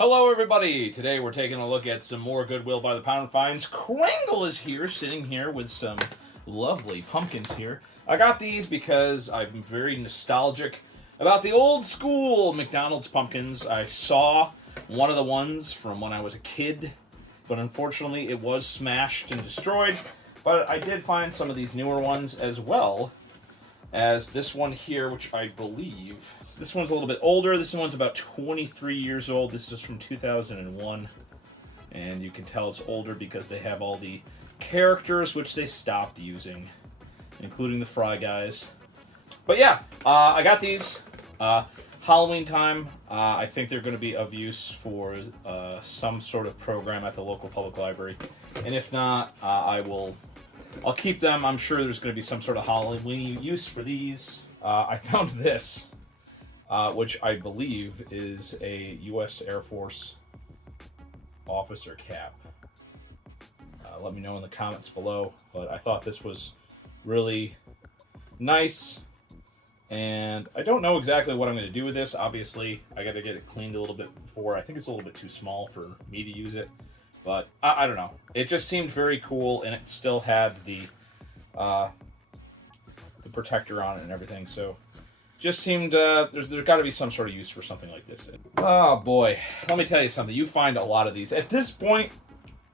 Hello everybody! Today we're taking a look at some more Goodwill by the Pound finds. Kringle is here, sitting here with some lovely pumpkins here. I got these because I'm very nostalgic about the old school McDonald's pumpkins. I saw one of the ones from when I was a kid, but unfortunately it was smashed and destroyed. But I did find some of these newer ones as well as this one here, which I believe, this one's a little bit older. This one's about 23 years old. This is from 2001, and you can tell it's older because they have all the characters which they stopped using, including the Fry Guys. But yeah, I got these. Halloween time, I think they're going to be of use for some sort of program at the local public library, and if not, I'll keep them. I'm sure there's going to be some sort of Halloween use for these. I found this, which I believe is a U.S. Air Force officer cap. Let me know in the comments below, but I thought this was really nice, and I don't know exactly what I'm going to do with this. Obviously, I got to get it cleaned a little bit before. I think it's a little bit too small for me to use it. But I don't know. It just seemed very cool, and it still had the protector on it and everything. So, just seemed there's got to be some sort of use for something like this. Oh boy, let me tell you something. You find a lot of these at this point.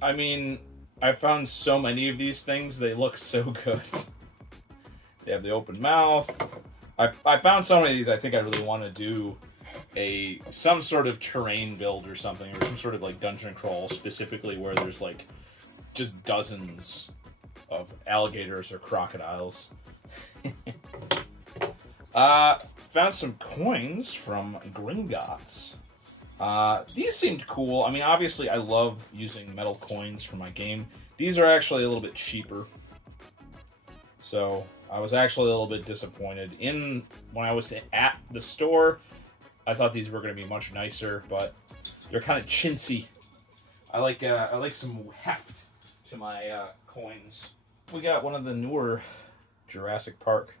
I mean, I found so many of these things. They look so good. They have the open mouth. I found so many of these. I think I really want to do some sort of terrain build or something, or some sort of like dungeon crawl, specifically where there's like just dozens of alligators or crocodiles. Found some coins from Gringotts. These seemed cool. I mean, obviously I love using metal coins for my game. These are actually a little bit cheaper, so I was actually a little bit disappointed. When I was at the store, I thought these were going to be much nicer, but they're kind of chintzy. I like some heft to my coins. We got one of the newer Jurassic Park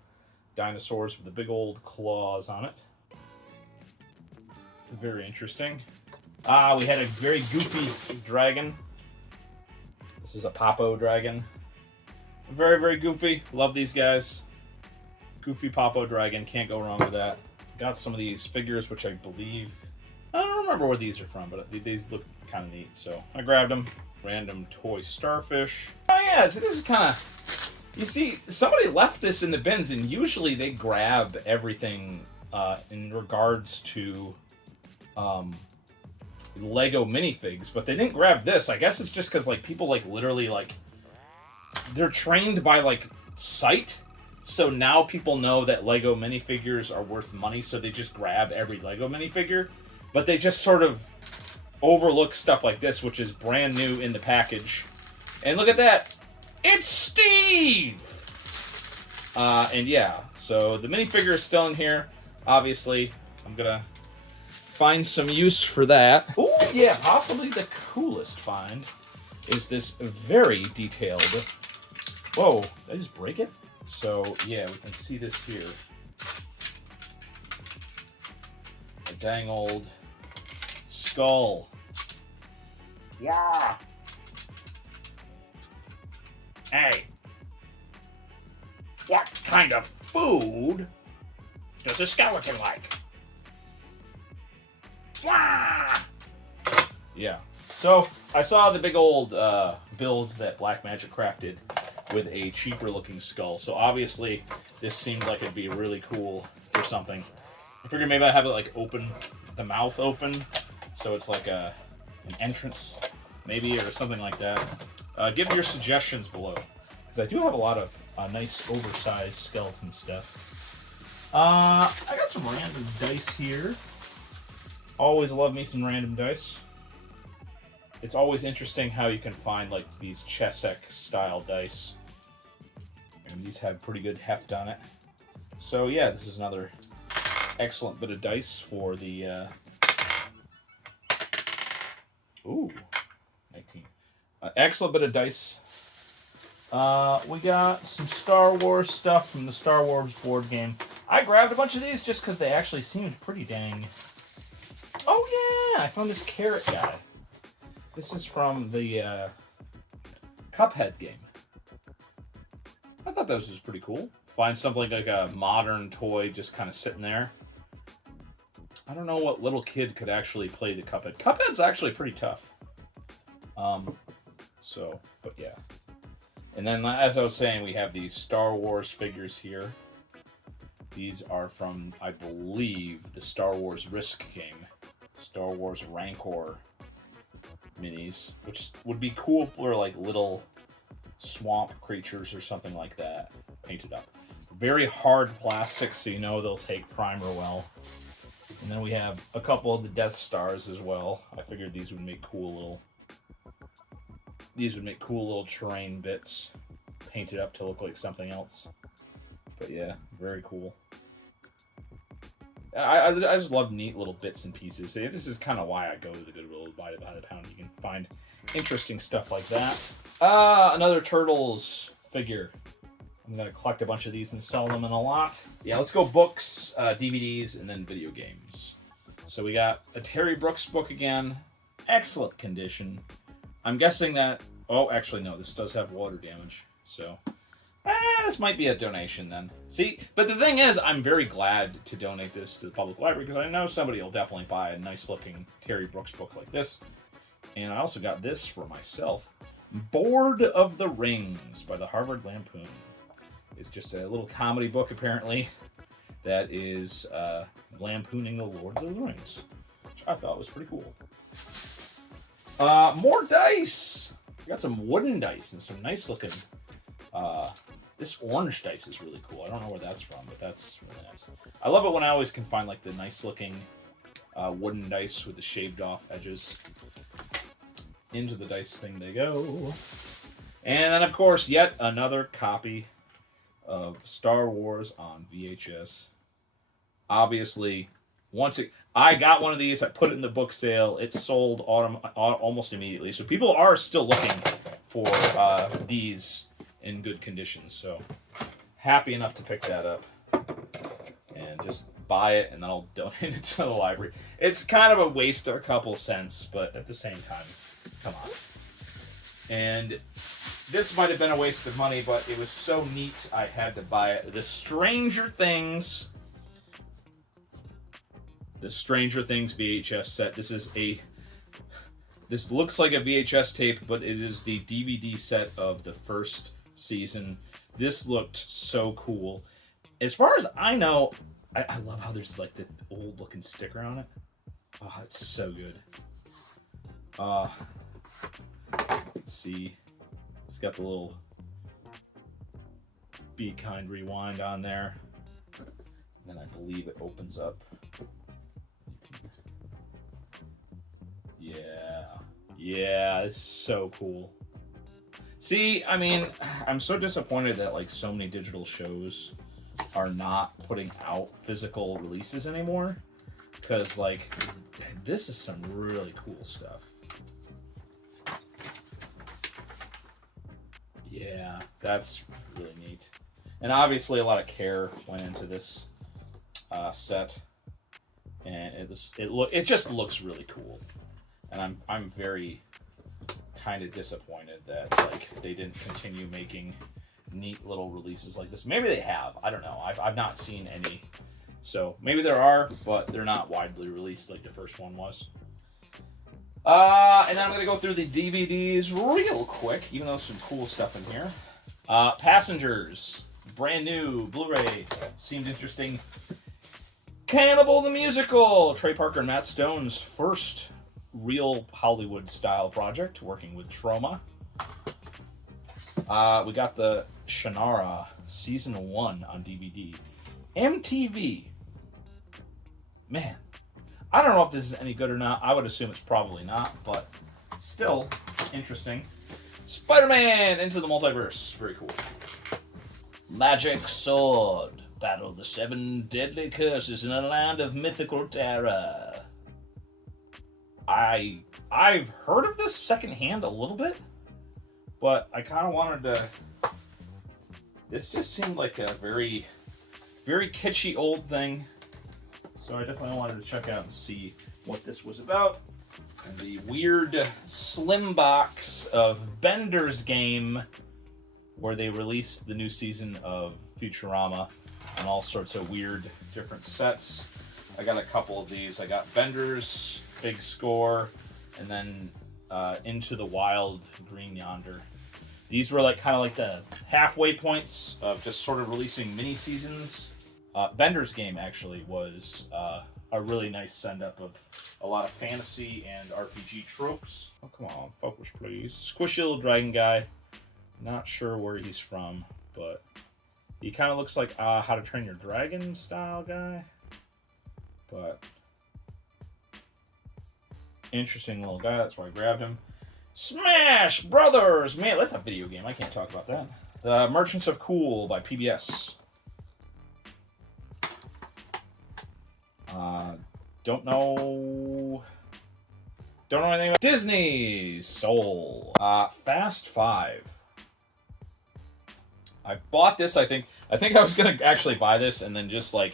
dinosaurs with the big old claws on it. Very interesting. We had a very goofy dragon. This is a Papo dragon. Very, very goofy. Love these guys. Goofy Papo dragon. Can't go wrong with that. Got some of these figures, which I believe, I don't remember where these are from, but these look kind of neat, so I grabbed them. Random toy starfish. Oh yeah, so this is kind of, you see, somebody left this in the bins, and usually they grab everything in regards to Lego minifigs, but they didn't grab this. I guess it's just because like people like literally like, they're trained by like sight. So now people know that Lego minifigures are worth money, so they just grab every Lego minifigure. But they just sort of overlook stuff like this, which is brand new in the package. And look at that! It's Steve! And yeah, so the minifigure is still in here. Obviously, I'm gonna find some use for that. Oh yeah, possibly the coolest find is this very detailed... Whoa, did I just break it? So, yeah, we can see this here. A dang old skull. Yeah. Hey. What kind of food does a skeleton like? Wah! Yeah. So, I saw the big old build that Black Magic crafted with a cheaper looking skull. So obviously this seemed like it'd be really cool or something. I figured maybe I'd have it like open, the mouth open, so it's like an entrance maybe, or something like that. Give me your suggestions below, because I do have a lot of nice oversized skeleton stuff. I got some random dice here. Always love me some random dice. It's always interesting how you can find like these Chesek style dice. And these have pretty good heft on it. So yeah, this is another excellent bit of dice for the... Ooh, 19. Excellent bit of dice. We got some Star Wars stuff from the Star Wars board game. I grabbed a bunch of these just because they actually seemed pretty dang... Oh I found this carrot guy. This is from the Cuphead game. I thought this was pretty cool. Find something like a modern toy just kind of sitting there. I don't know what little kid could actually play the Cuphead. Cuphead's actually pretty tough. But yeah. And then, as I was saying, we have these Star Wars figures here. These are from, I believe, the Star Wars Risk game. Star Wars Rancor minis, which would be cool for like little swamp creatures or something like that, painted up. Very hard plastic, so you know they'll take primer well. And then we have a couple of the Death Stars as well. I figured these would make cool little terrain bits painted up to look like something else. But yeah, very cool. I just love neat little bits and pieces. This is kind of why I go to the Goodwill by the pound. You can find interesting stuff like that. Another Turtles figure. I'm going to collect a bunch of these and sell them in a lot. Yeah, let's go books, DVDs, and then video games. So we got a Terry Brooks book again. Excellent condition. I'm guessing that... Oh, actually, no. This does have water damage. So... this might be a donation then. See, but the thing is, I'm very glad to donate this to the public library because I know somebody will definitely buy a nice-looking Terry Brooks book like this. And I also got this for myself. Board of the Rings by the Harvard Lampoon. It's just a little comedy book, apparently, that is lampooning the Lord of the Rings, which I thought was pretty cool. More dice! We got some wooden dice and some nice-looking... This orange dice is really cool. I don't know where that's from, but that's really nice. I love it when I always can find like the nice-looking wooden dice with the shaved-off edges. Into the dice thing they go. And then, of course, yet another copy of Star Wars on VHS. Obviously, I got one of these, I put it in the book sale, it sold almost immediately. So people are still looking for these in good condition. So happy enough to pick that up and just buy it, and then I'll donate it to the library. It's kind of a waste of a couple cents, but at the same time, come on. And this might have been a waste of money, but it was so neat I had to buy it. The Stranger Things VHS set. This looks like a VHS tape, but it is the DVD set of the first season. This looked so cool. As far as I know, I love how there's like the old looking sticker on it. Oh, it's so good. Let's see. It's got the little Be Kind Rewind on there. And then I believe it opens up. Yeah, it's so cool. See, I mean, I'm so disappointed that like so many digital shows are not putting out physical releases anymore, because like this is some really cool stuff. Yeah, that's really neat. And obviously a lot of care went into this set, and it just looks really cool. And I'm very kind of disappointed that like they didn't continue making neat little releases like this. Maybe they have. I don't know. I've not seen any. So maybe there are, but they're not widely released like the first one was. And then I'm going to go through the DVDs real quick, even though there's some cool stuff in here. Passengers, brand new Blu-ray, seemed interesting. Cannibal the Musical, Trey Parker and Matt Stone's first real Hollywood-style project, working with Troma. We got the Shannara Season 1 on DVD. MTV. Man, I don't know if this is any good or not. I would assume it's probably not, but still interesting. Spider-Man Into the Multiverse. Very cool. Magic Sword. Battle the 7 deadly curses in a land of mythical terror. I've heard of this secondhand a little bit, but I kind of wanted to... This just seemed like a very, very kitschy old thing, so I definitely wanted to check out and see what this was about. And the weird slim box of Bender's Game, where they released the new season of Futurama and all sorts of weird different sets. I got a couple of these. I got Bender's Big Score, and then Into the Wild Green Yonder. These were kind of like the halfway points of just sort of releasing mini seasons. Bender's Game actually was a really nice send-up of a lot of fantasy and RPG tropes. Oh, come on, focus please. Squishy little dragon guy. Not sure where he's from, but he kind of looks like How to Train Your Dragon style guy. But interesting little guy, that's why I grabbed him. Smash Brothers! Man, that's a video game. I can't talk about that. The Merchants of Cool by PBS. Don't know anything about Disney Soul. Fast 5. I bought this, I think I was gonna actually buy this and then just and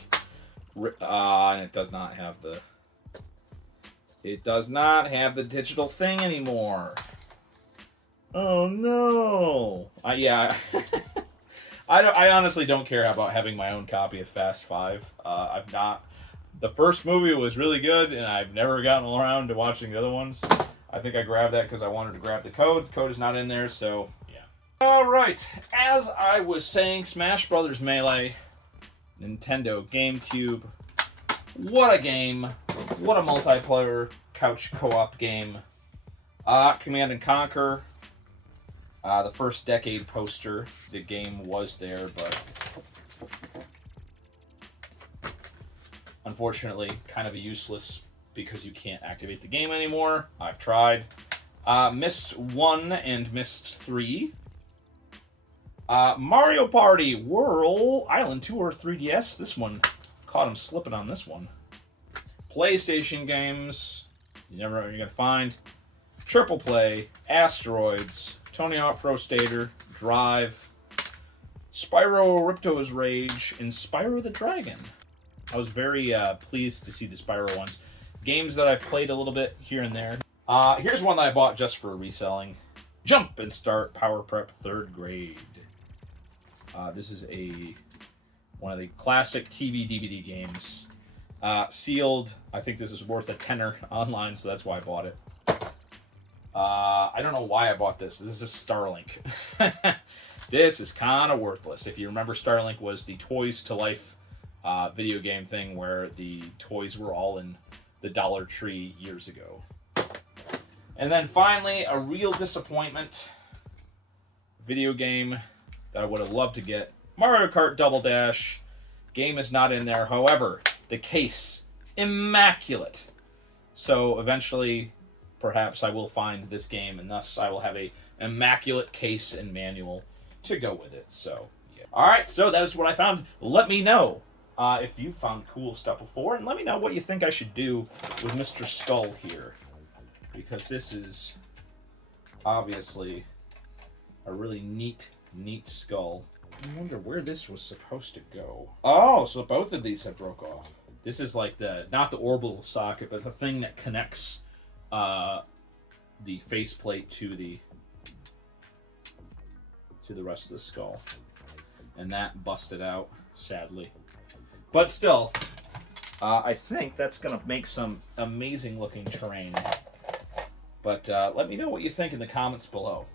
it does not have the digital thing anymore. Oh no. Yeah. I honestly don't care about having my own copy of Fast 5. I've not. The first movie was really good, and I've never gotten around to watching the other ones. I think I grabbed that because I wanted to grab the code. The code is not in there, so yeah. All right. As I was saying, Smash Brothers Melee, Nintendo GameCube. What a game! What a multiplayer couch co-op game. Command and Conquer. The first decade poster. The game was there, but unfortunately, kind of a useless because you can't activate the game anymore. I've tried. Myst 1 and Myst 3. Mario Party Whirl Island 2 or 3DS. This one, caught him slipping on this one. PlayStation games. You never know what you're going to find. Triple Play, Asteroids, Tony Hawk Pro Skater, Drive, Spyro Ripto's Rage, and Spyro the Dragon. I was very pleased to see the Spyro ones. Games that I've played a little bit here and there. Here's one that I bought just for reselling. Jump and Start Power Prep 3rd Grade. This is one of the classic TV DVD games. Sealed. I think this is worth a tenner online, so that's why I bought it. I don't know why I bought this. This is Starlink. This is kind of worthless. If you remember, Starlink was the Toys to Life video game thing where the toys were all in the Dollar Tree years ago. And then finally, a real disappointment video game that I would have loved to get. Mario Kart Double Dash. Game is not in there. However, the case, immaculate. So eventually, perhaps I will find this game, and thus I will have a immaculate case and manual to go with it. So, yeah. All right, so that is what I found. Let me know if you found cool stuff before, and let me know what you think I should do with Mr. Skull here, because this is obviously a really neat skull. I wonder where this was supposed to go. Oh, so both of these have broke off. This is like not the orbital socket, but the thing that connects the faceplate to the rest of the skull. And that busted out, sadly. But still, I think that's going to make some amazing looking terrain. But let me know what you think in the comments below.